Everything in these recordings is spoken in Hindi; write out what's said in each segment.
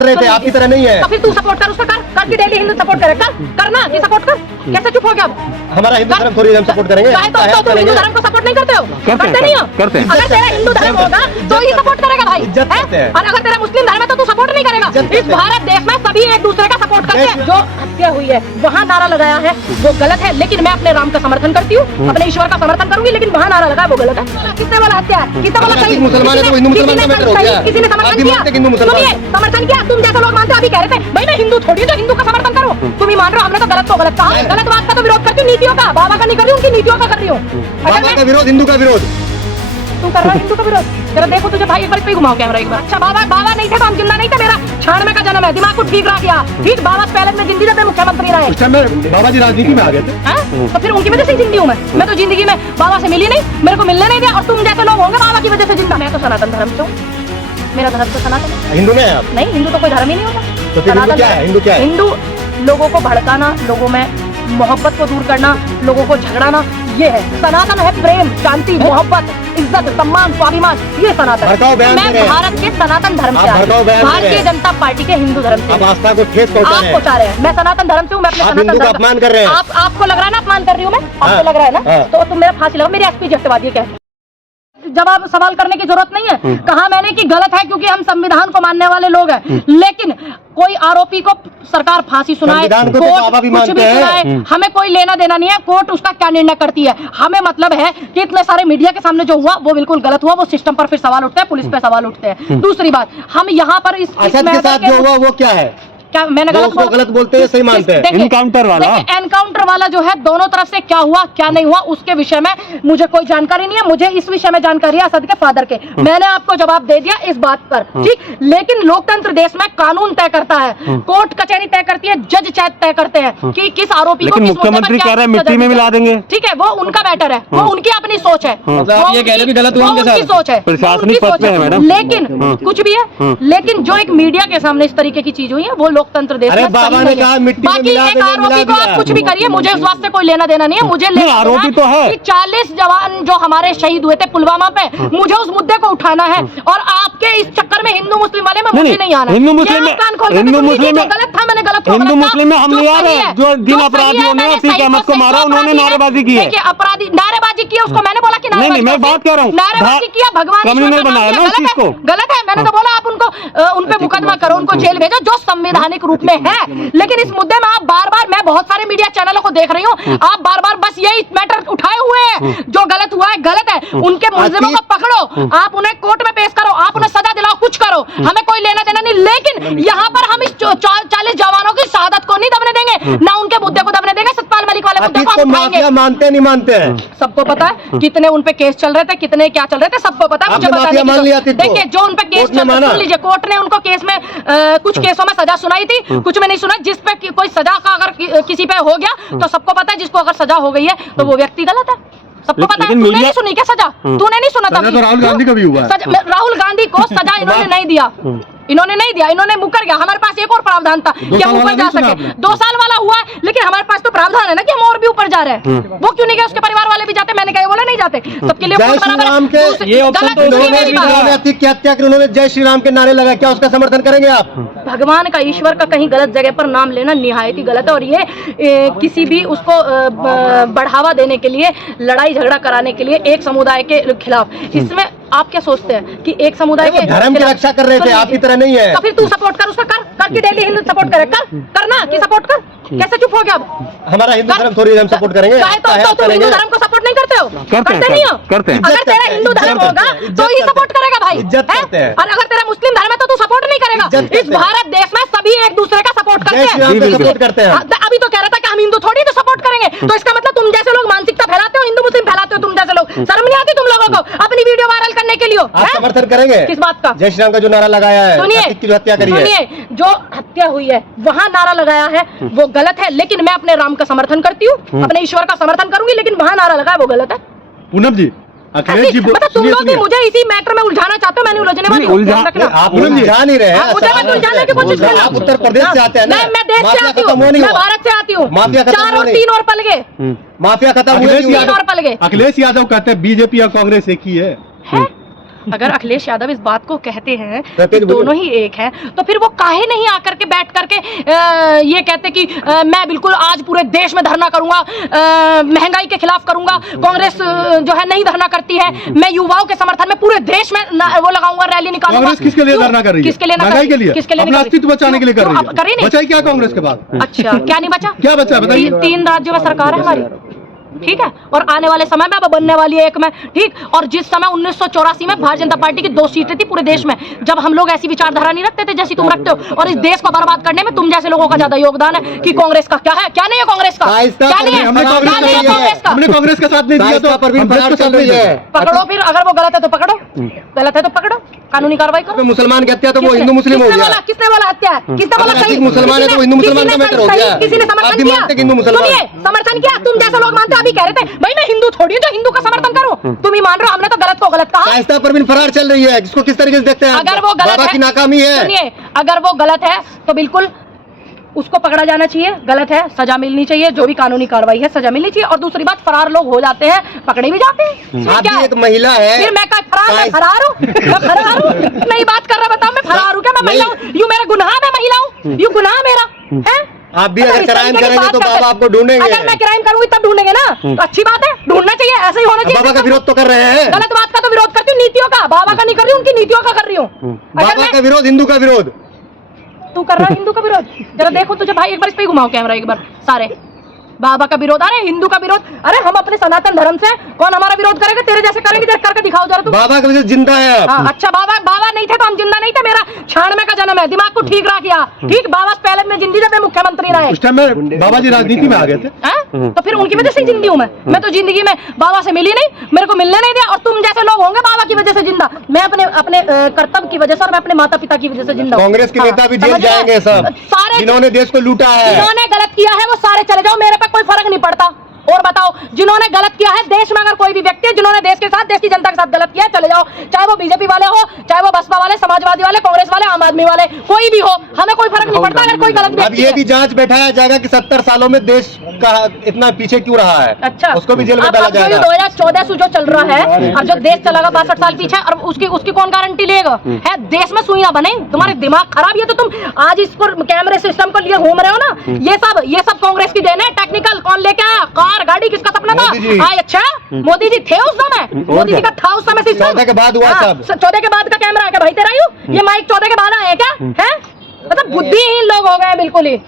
रहे थे, आपकी तरह नहीं है। तो फिर तू सपोर्ट कर, उसका कर कि डेली हिंदू सपोर्ट करे, करना कि सपोर्ट कर। कैसे चुप हो गया? हमारा हिंदू धर्म थोड़ी हम सपोर्ट करेंगे। तो तुम हिंदू धर्म को सपोर्ट नहीं करते हो? करते नहीं हो? करते हैं। अगर तेरा हिंदू धर्म होगा तो ही सपोर्ट करेगा भाई, और अगर तेरा मुस्लिम धर्म है तो तू सपोर्ट नहीं करेगा। इस भारत देश में सभी एक दूसरे का सपोर्ट करते हैं। जो हत्या हुई है वहाँ नारा लगाया है वो गलत है, लेकिन मैं अपने राम का समर्थन करती हूँ, अपने ईश्वर का समर्थन करूंगी, लेकिन वहाँ नारा लगाया वो गलत है। किसने बोला हत्या है? किसने बोला सही? मुसलमान है तो हिंदू मुसलमान का मैटर हो गया। किसी ने समर्थन किया? सुनिए, समर्थन किया। तुम जैसे लोग मानते अभी कह रहे थे भाई मैं हिंदू थोड़ी जो हिंदू का समर्थन करूं। तुम ही मान रहे हो हमने तो गलत को गलत कहा। गलत बात का तो विरोध करती हूँ, नीतियों का। बाबा का नहीं कर रही हूँ, उनकी नीतियों का कर रही हूँ। बाबा का विरोध, हिंदू का विरोध। तुम कर रहा है हिंदू का विरोध। जरा देखो तुझे भाई एक बार पे घुमाओ कैमरा एक बार। अच्छा बाबा नहीं थे तो हम जिंदा नहीं थे। मेरा 96 का जन्म है, दिमाग को ठीक रख दिया। ठीक, बाबा पहले में जिंदगी में मुख्यमंत्री रहे। उस टाइम में बाबा जी राजनीति में आ गए थे। तो फिर उनकी वजह से जिंदी हूँ मैं तो जिंदगी में बाबा से मिली नहीं, मेरे को मिलने नहीं दिया। और तुम जैसे लोग होंगे बाबा की वजह से जिंदा। मैं तो सनातन धर्म से हूँ, मेरा धर्म तो सनातन है। हिंदू में आप नहीं, हिंदू तो कोई धर्म ही नहीं होता। तो फिर हिंदू क्या है? हिंदू क्या है? हिंदू लोगों को भड़काना, लोगों में मोहब्बत को दूर करना, लोगों को झगड़ाना, ये है सनातन। है प्रेम, शांति, मोहब्बत, इज्जत, सम्मान, स्वाभिमान, ये सनातन। मैं भारत के सनातन धर्म से हूँ, भारतीय जनता पार्टी के हिंदू धर्म से। आप आस्था को ठेस पहुंचा रहे हैं। मैं सनातन धर्म से हूँ, मैं अपने सनातन धर्म का अपमान कर रहे हैं। आपको लग रहा है ना अपमान कर रही हूँ मैं? आपको लग रहा है ना? तो तुम मेरा फांसी लगाओ। मेरी एसपी जफ्तवादी क्या है? जवाब सवाल करने की जरूरत नहीं है। कहा मैंने कि गलत है क्योंकि हम संविधान को मानने वाले लोग हैं, लेकिन कोई आरोपी को सरकार फांसी सुनाए, कोर्ट कुछ भी सुनाए, हमें कोई लेना देना नहीं है। कोर्ट उसका क्या निर्णय करती है, हमें मतलब है कि इतने सारे मीडिया के सामने जो हुआ वो बिल्कुल गलत हुआ। वो सिस्टम पर फिर सवाल उठते हैं, पुलिस पे सवाल उठते हैं। दूसरी बात, हम यहाँ पर इस के साथ जो हुआ वो क्या है? क्या मैंने गलत बोलते हैं, सही मानते हैं? एनकाउंटर वाला जो है दोनों तरफ से क्या हुआ क्या नहीं हुआ उसके विषय में मुझे कोई जानकारी नहीं है। मुझे इस विषय में जानकारी है असद के फादर के। मैंने आपको जवाब दे दिया इस बात पर, ठीक। लेकिन लोकतंत्र देश में कानून तय करता है, कोर्ट कचहरी तय करती है, जज तय करते हैं कि किस आरोपी को मुख्यमंत्री कह रहे हैं मिट्टी में मिला देंगे। ठीक है, वो उनका मैटर है, वो उनकी अपनी सोच है, उनकी सोच है, प्रशासनिक पद पे है मैडम। लेकिन कुछ भी है, लेकिन जो एक मीडिया के सामने इस तरीके की चीज हुई है वो लोकतंत्र देश में बाबा ने कहा मिट्टी में बाकी एक आरोपी को आप कुछ भी करिए, मुझे उस बात से कोई लेना देना नहीं है। मुझे आरोपी तो है 40 जवान जो हमारे शहीद हुए थे पुलवामा पे, मुझे उस मुद्दे को उठाना है। और आपके इस चक्कर में हिंदू मुस्लिम वाले में मुझे नहीं आना। हिंदू मुस्लिम में गलत था, मैंने गलत हिंदू मुस्लिम में हम नहीं आ रहे। जो जिन अपराधियों ने अतीक अहमद को मारा उन्होंने नारेबाजी की है। अपराधी नारेबाजी की, उसको मैंने बोला कि नहीं, मैं बात कर रहा हूँ नारेबाजी किया, भगवान कम्युनल बनाया ना उस चीज को। गलत है। मैंने तो बोला आप उनको उनपे मुकदमा करो, उनको जेल भेजो, जो संवैधानिक रूप में है। लेकिन इस मुद्दे में आप बार-बार, मैं बहुत सारे मीडिया चैनलों को देख रही हूँ, आप बार-बार बस यही मैटर उठाए हुए हैं। जो गलत हुआ है गलत है, उनके मुलजिमों को पकड़ो, आप उन्हें कोर्ट में पेश करो, आप उन्हें सजा दिलाओ, कुछ करो, हमें कोई लेना देना नहीं। लेकिन यहाँ पर हम इस 40 जवानों की शहादत को नहीं दबने देंगे, ना उनके मुद्दे को दबने देंगे। सतपाल मलिक वाले मुद्दे को हम उठाएंगे। मानते नहीं मानते हैं, सबको पता है कितने उनपे केस चल रहे थे, कितने क्या चल रहे थे, सबको पता है। मुझे बताने देखिए, जो उनपे केस चल रहे थे, सुन लीजिए, कोर्ट ने उनको केस में कुछ केसों में सजा सुनाई थी, कुछ में नहीं सुना। जिस पे कोई सजा का अगर किसी पे हो गया तो सबको पता है, जिसको अगर सजा हो गई है तो वो व्यक्ति गलत है, सबको पता है। तूने नहीं सुनी क्या सजा? तूने नहीं सुना था? तो राहुल गांधी का भी हुआ है। राहुल गांधी को सजा इन्होंने नहीं दिया, इन्होंने मुकर गया। हमारे पास एक और प्रावधान था कि हम ऊपर जा सके। 2 साल वाला हुआ है, लेकिन हमारे पास तो प्रावधान है ना कि हम और भी ऊपर जा रहे हैं। वो क्यों नहीं गए? उसके परिवार वाले भी जाते, मैंने कहा बोला नहीं जाते। सबके लिए जय श्री राम के हत्या कर उन्होंने जय श्री राम के नारे लगाए, क्या उसका समर्थन करेंगे आप? भगवान का, ईश्वर का कहीं गलत जगह पर नाम लेना निहायत ही गलत है। और ये किसी भी उसको बढ़ावा देने के लिए, लड़ाई झगड़ा कराने के लिए एक समुदाय के खिलाफ, इसमें आप क्या सोचते हैं कि एक समुदाय के धर्म की रक्षा कर रहे थे, आपकी तरह नहीं है। तो फिर तू सपोर्ट कर, उसका कर कि डेली हिंदू सपोर्ट करे, करना कि सपोर्ट कर। कैसे चुप हो गया? हमारा हिंदू धर्म थोड़ी हम सपोर्ट करेंगे। तो तुम हिंदू धर्म को सपोर्ट नहीं करते हो? करते नहीं हो? अगर तेरा हिंदू धर्म होगा तो ही सपोर्ट करेगा भाई, और अगर तेरा मुस्लिम धर्म है तो तू सपोर्ट नहीं करेगा। इस भारत देश में सभी एक दूसरे का सपोर्ट करते हैं। अभी तो कह रहा था कि हम हिंदू थोड़ी तो सपोर्ट करेंगे, तो इसका मतलब तुम जैसे लोग मानसिकता फैलाते हो, हिंदू मुस्लिम फैलाते हो, तुम जैसे लोग, शर्म नहीं आती तुम लोगों को अपनी वीडियो वायरल करने के लिए? समर्थन करेंगे किस बात का? जय श्री राम का जो नारा लगाया है, सुनिए, हत्या करी है। सुनिए, जो हत्या हुई है वहाँ नारा लगाया है वो गलत है, लेकिन मैं अपने राम का समर्थन करती हूँ, अपने ईश्वर का समर्थन करूंगी, लेकिन वहाँ नारा लगाया वो गलत है। पूनम जी, अखिलेश जी, मतलब तुम लोग भी मुझे इसी मैटर में उलझाना चाहते हो, मैंने उलझने वाली आप उलझा नहीं रहे हैं। मुझे मत उलझाने की कोशिश करना। आप उत्तर प्रदेश से आते हैं ना? मैं देश से आती हूँ, मैं भारत से आती हूँ। माफिया 4 और 3 और पल गए, माफिया खत्म हुए, 3 और पल गए। अखिलेश यादव कहते हैं बीजेपी और कांग्रेस एक ही है। अगर अखिलेश यादव इस बात को कहते हैं तो कि दोनों ही एक हैं, तो फिर वो काहे नहीं आकर के बैठ करके ये कहते कि मैं बिल्कुल आज पूरे देश में धरना करूंगा, महंगाई के खिलाफ करूंगा, कांग्रेस जो है नहीं धरना करती है, मैं युवाओं के समर्थन में पूरे देश में वो लगाऊंगा, रैली निकालूंगा। कांग्रेस किसके लिए धरना कर रही है? किसके लिए? महंगाई के लिए, किसके लिए? अपना अस्तित्व बचाने के लिए कर रही है। करे नहीं, बचाई क्या कांग्रेस के बाद? अच्छा क्या नहीं बचा? क्या बचा बताइए? 3 राज्यों में सरकार है हमारी, ठीक है, और आने वाले समय में अब बनने वाली है एक में, ठीक। और जिस समय 1984 में भारतीय जनता पार्टी की 2 सीटें थी पूरे देश में, जब हम लोग ऐसी विचारधारा नहीं रखते थे जैसी तुम रखते हो, और इस देश को बर्बाद करने में तुम जैसे लोगों का ज्यादा योगदान है कि कांग्रेस का क्या है, क्या नहीं है कांग्रेस का, क्या नहीं है, हमने कांग्रेस का, हमने कांग्रेस का साथ नहीं दिया तो पकड़ो फिर, अगर वो गलत है तो पकड़ो, गलत है तो पकड़ो, कानूनी कार्रवाई करो। मुसलमान की हत्या तो वो हिंदू मुस्लिम हो गया। किसने बोला हत्या है? किसने बोला सही? मुसलमान है तो हिंदू मुसलमान का मैटर हो गया। किसी ने समर्थन किया? हिंदू मुसलमान सुनिए, समर्थन किया, तुम जैसे लोग मानते हो, अभी कह रहे थे भाई मैं हिंदू थोड़ी हूं जो हिंदू का समर्थन करूं, तुम ही मान रहे हो, हमने तो गलत को गलत कहा। शाइस्ता परवीन फरार चल रही है, जिसको किस तरीके से देखते हैं? अगर वो गलत है, की नाकामी है। सुनिए, अगर वो गलत है तो बिल्कुल उसको पकड़ा जाना चाहिए, गलत है सजा मिलनी चाहिए, जो भी कानूनी कार्रवाई है सजा मिलनी चाहिए। और दूसरी बात, फरार लोग हो जाते हैं, पकड़े भी जाते हैं। आप भी एक महिला है, फिर मैं क्या फरार हूँ? मैं फरार हूँ? नहीं बात कर रहा, बताओ मैं फरार हूँ क्या? मैं महिला हूँ? यू मेरा गुनाह, मैं महिला हूँ, यू गुनाह मेरा है। आप भी अगर क्राइम करेंगे तो बाबा आपको ढूंढेंगे। अगर मैं क्राइम करूंगी तब ढूंढेंगे ना, तो अच्छी बात है, ढूंढना चाहिए, ऐसा ही होना चाहिए। बाबा का विरोध तो कर रहे हैं। गलत बात का तो विरोध करती हूँ, नीतियों का, बाबा का नहीं कर रही हूँ, उनकी नीतियों का कर रही हूँ। बाबा का विरोध, हिंदू का विरोध। तू कर रहा है हिंदू का विरोध? जरा देखो तुझे भाई, एक बार इस पे घुमाओ कैमरा एक बार सारे। बाबा का विरोध, अरे हिंदू का विरोध, अरे हम अपने सनातन धर्म से, कौन हमारा विरोध करेगा? तेरे जैसे करेंगे, जरा करके दिखाओ जरा तू। बाबा का विरोध जिंदा है। हाँ, अच्छा बाबा नहीं थे तो हम जिंदा नहीं थे, मेरा 96 का जन्म है, दिमाग को ठीक रहा किया, ठीक। बाबा पहले में जिंदगी जब मुख्यमंत्री रहे, उस टाइम में बाबा जी राजनीति में आ गए थे। तो फिर उनकी वजह से जिंदी हूँ मैं तो जिंदगी में बाबा से मिली नहीं, मेरे को मिलने नहीं दिया। और तुम जैसे लोग होंगे बाबा की वजह से जिंदा, मैं अपने कर्तव्य की वजह से और मैं अपने माता पिता की वजह से जिंदा हूँ। कांग्रेस के नेता भी जेल जाएंगे सब, सारे जिन्होंने देश को लूटा है, जिन्होंने गलत किया है वो सारे चले जाओ, मेरे पे कोई फर्क नहीं पड़ता। और बताओ, जिन्होंने गलत किया है देश में, अगर कोई भी व्यक्ति है जिन्होंने देश के साथ, देश की जनता के साथ गलत किया है, चले जाओ, चाहे वो बीजेपी वाले हो, चाहे वो बसपा वाले, समाजवादी वाले, कांग्रेस वाले, आम आदमी वाले, कोई भी हो, हमें कोई फर्क नहीं पड़ता अगर कोई गलत। अब ये भी जांच बैठाया जाएगा कि 70 सालों में देश का इतना पीछे क्यों रहा है। अच्छा, उसको भी जेल में डाला जाएगा। 2014 से जो चल रहा है और जो देश चलेगा 62 साल पीछे, और उसकी कौन गारंटी लेगा? है देश में सुई ना बने, तुम्हारे दिमाग खराब है तो तुम आज इसको कैमरे सिस्टम को लिए घूम रहे हो ना। ये सब कांग्रेस की देन है। टेक्निकल कौन लेके आया? कार गाड़ी किसका सपना था? अच्छा, मोदी जी थे उस समय, मोदी जी का था उस समय सिस्टम। 14 के बाद हुआ सब। 14 के बाद का कैमरा है क्या भाई तेरा? ये माइक 14 के बाद आया क्या है? मतलब बुद्धिहीन लोग हो गए बिल्कुल ही।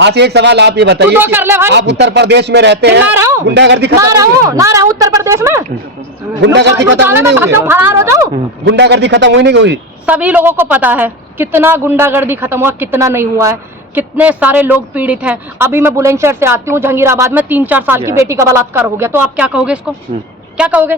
आज एक सवाल आप ये बताइए कि कर ले भाई। आप उत्तर प्रदेश में रहते हैं, गुंडागर्दी खत्म ना रहा उत्तर प्रदेश में, गुंडागर्दी खत्म हुई नहीं हुई? फरार हो जाऊं? गुंडागर्दी खत्म हुई नहीं हुई? सभी लोगों को पता है कितना गुंडागर्दी खत्म हुआ, कितना नहीं हुआ है, कितने सारे लोग पीड़ित हैं। अभी मैं बुलंदशहर से आती हूँ, जहांगीराबाद में 3-4 साल की बेटी का बलात्कार हो गया, तो आप क्या कहोगे इसको? क्या कहोगे?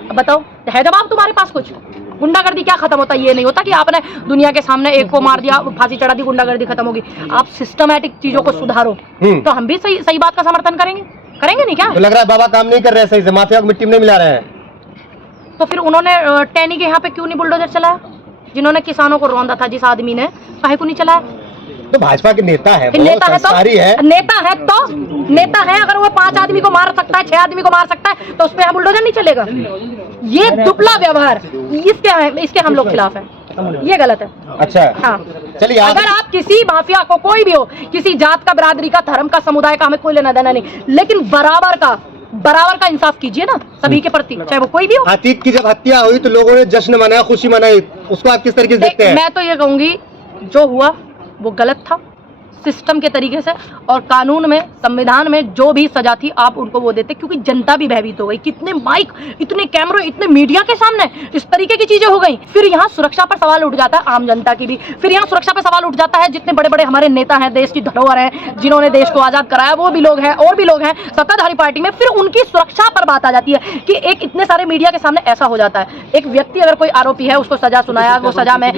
अब बताओ, है जवाब तुम्हारे पास कुछ? गुंडागर्दी क्या खत्म होता? ये नहीं होता कि आपने दुनिया के सामने एक को मार दिया, फांसी चढ़ा दी, गुंडागर्दी खत्म होगी। आप सिस्टमैटिक चीजों को सुधारो, तो हम भी सही बात का समर्थन करेंगे नहीं क्या? तो लग रहा है बाबा काम नहीं कर रहे सही से, माफिया को मिट्टी में नहीं मिला रहे हैं। तो फिर उन्होंने टैनी के यहाँ पे क्यों नहीं बुलडोजर चलाया? जिन्होंने किसानों को रौंदा था, जिस आदमी ने, काहे को नहीं चलाया? तो भाजपा के नेता है, नेता है तो है। नेता है, अगर वो 5 आदमी को मार सकता है, 6 आदमी को मार सकता है, तो उस पर यहाँ बुलडोजर नहीं चलेगा। ये दुबला व्यवहार, इसके हम लोग खिलाफ हैं, ये गलत है। अच्छा, हाँ, चलिए। अगर आप किसी माफिया को, कोई भी हो, किसी जात का, बिरादरी का, धर्म का, समुदाय का, हमें कोई लेना देना नहीं, लेकिन बराबर का इंसाफ कीजिए ना सभी के प्रति, चाहे वो कोई भी हो। अतीक की जब हत्या हुई तो लोगों ने जश्न मनाया, खुशी मनाई, उसको आप किस तरीके से देखते हैं? मैं तो ये कहूंगी जो हुआ वो गलत था सिस्टम के तरीके से, और कानून में, संविधान में जो भी सजा थी आप उनको वो देते, क्योंकि जनता भी भयभीत हो गई। कितने माइक, इतने कैमरे, इतने मीडिया के सामने इस तरीके की चीजें हो गई। फिर यहाँ सुरक्षा पर सवाल उठ जाता है आम जनता की भी, फिर यहाँ सुरक्षा पर सवाल उठ जाता है जितने बड़े बड़े हमारे नेता हैं, देश की धरोहर हैं, जिन्होंने देश को आजाद कराया, वो भी लोग हैं, और भी लोग हैं सत्ताधारी पार्टी में, फिर उनकी सुरक्षा पर बात आ जाती है कि एक इतने सारे मीडिया के सामने ऐसा हो जाता है। एक व्यक्ति अगर कोई आरोपी है, उसको सजा सुनाया, वो सजा में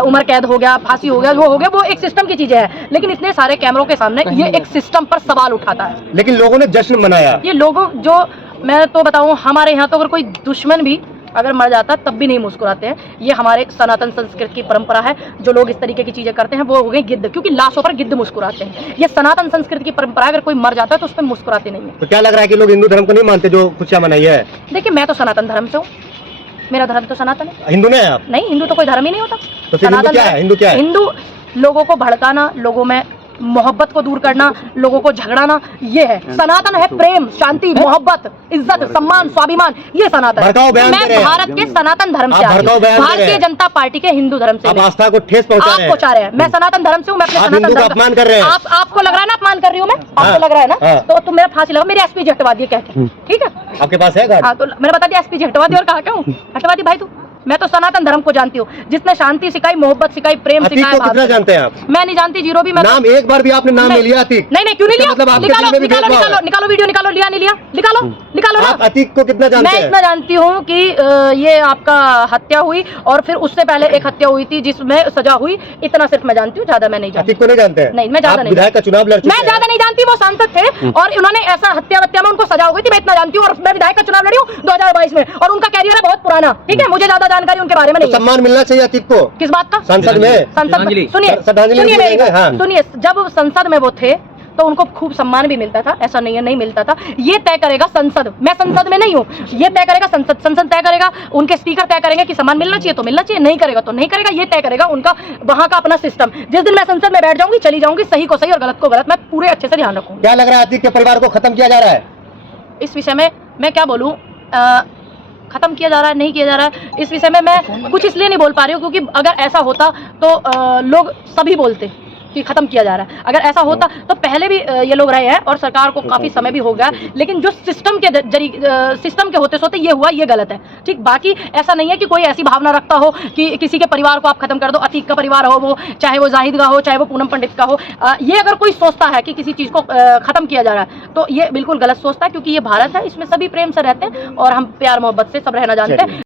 उम्र कैद हो गया, फांसी हो गया, वो हो गया, वो एक सिस्टम की चीजें हैं, लेकिन इतने सारे कैमरों के सामने ये एक सिस्टम पर सवाल उठाता है। लेकिन लोगों ने जश्न मनाया। ये लोगों, जो मैं तो बताऊं, हमारे यहाँ तो अगर कोई दुश्मन भी अगर मर जाता तब भी नहीं मुस्कुराते हैं। ये हमारे सनातन संस्कृति की परंपरा है। जो लोग इस तरीके की चीजें करते हैं वो हो गए गिद्ध, क्योंकि लाशों पर गिद्ध मुस्कुराते हैं। ये सनातन संस्कृति की परंपरा है, अगर कोई मर जाता है तो उस पर मुस्कुराते नहीं है। तो क्या लग रहा है कि लोग हिंदू धर्म को नहीं मानते जो खुशियां मनाई है? देखिए, मैं तो सनातन धर्म से हूँ, मेरा धर्म तो सनातन है। हिंदू नहीं है आप? नहीं, हिंदू तो कोई धर्म ही नहीं होता। तो फिर हिंदू क्या है? हिंदू क्या है? हिंदू लोगों को भड़काना, लोगों में मोहब्बत को दूर करना, लोगों को झगड़ाना, ये है सनातन। है प्रेम, शांति, मोहब्बत, इज्जत, सम्मान, स्वाभिमान, ये सनातन है। भड़काऊ बयान दे रहे मैं हैं। भारत के सनातन धर्म से आप आई भड़काऊ हूँ, बयान दे रहे भारतीय हैं। जनता पार्टी के हिंदू धर्म से आप नहीं। आस्था को ठेस पहुंचा आप रहे पहुंचा रहे हैं। मैं सनातन धर्म से हूँ, मैं अपने आप सनातन हिंदू का धर्म अपमान कर रहे हैं। आपको लग रहा है ना अपमान कर रही हूँ मैं? हाँ, आपको लग रहा है ना? हाँ। तो तुम मेरा फांसी लगाओ, मेरी एसपी हटवा दिए, कहते ठीक है? आपके पास है गार्ड? हाँ, तो मैंने बता दिया एसपी हटवा दी, और कहा क्यों हटवा दी भाई? तू, मैं तो सनातन धर्म को जानती हूँ, जिसने शांति सिखाई, मोहब्बत सिखाई, प्रेम अतीक सिखाया। को कितना जानते हैं आप? मैं नहीं जानती, जीरो भी। मैं नाम एक बार भी आपने नाम नहीं लिया अतीक? नहीं, क्यों नहीं लिया? मतलब आपके निकालो दिल में भी निकालो भेदभाव है? निकालो निकालो वीडियो निकालो, लिया नहीं लिया, निकालो निकालो आप ना। अतीक को कितना जानते मैं हैं? इतना जानती हूँ कि ये आपका हत्या हुई, और फिर उससे पहले एक हत्या हुई थी जिसमें सजा हुई, इतना सिर्फ मैं जानती हूँ, ज्यादा मैं नहीं जानती। अतीक को नहीं जानते हैं? नहीं, मैं ज्यादा आप नहीं। विधायक का चुनाव लड़ चुके मैं ज्यादा नहीं जानती, वो सांसद थे और उन्होंने ऐसा हत्या में उनको सजा हो गई थी, मैं इतना जानती हूँ। और मैं विधायक का चुनाव लड़ी हूँ 2022 में, और उनका कैरियर है बहुत पुराना, ठीक है? मुझे ज्यादा जानकारी उनके बारे में नहीं है। सम्मान मिलना चाहिए अतीक को। किस बात का? संसद में। संसद में सुनिए, श्रद्धांजलि सुनिए मेरी देंगे, हाँ। बात, सुनिए। जब संसद में वो थे तो उनको खूब सम्मान भी मिलता था, ऐसा नहीं है नहीं मिलता था। ये तय करेगा संसद, मैं संसद में नहीं हूँ, ये तय करेगा संसद। संसद तय करेगा, उनके स्पीकर तय करेंगे कि सम्मान मिलना चाहिए तो मिलना चाहिए, नहीं करेगा तो नहीं करेगा। ये तय करेगा उनका वहाँ का अपना सिस्टम। जिस दिन मैं संसद में बैठ जाऊंगी, चली जाऊंगी, सही को सही और गलत को गलत, मैं पूरे अच्छे से ध्यान रखूंगी। क्या लग रहा है अतीक के परिवार को खत्म किया जा रहा है? इस विषय में मैं क्या बोलूं, खत्म किया जा रहा है, नहीं किया जा रहा है, इस विषय में मैं कुछ इसलिए नहीं बोल पा रही हूँ क्योंकि अगर ऐसा होता तो लोग सभी बोलते कि खत्म किया जा रहा है। अगर ऐसा होता तो पहले भी ये लोग रहे हैं, और सरकार को काफी समय भी हो गया, लेकिन जो सिस्टम के सिस्टम के होते सोते ये हुआ, ये गलत है। ठीक, बाकी ऐसा नहीं है कि कोई ऐसी भावना रखता हो कि किसी के परिवार को आप खत्म कर दो। अतीक का परिवार हो, वो चाहे वो जाहिद का हो, चाहे वो पूनम पंडित का हो, ये अगर कोई सोचता है कि किसी चीज को खत्म किया जा रहा है तो ये बिल्कुल गलत सोचता है, क्योंकि ये भारत है, इसमें सभी प्रेम से रहते हैं और हम प्यार मोहब्बत से सब रहना जानते हैं।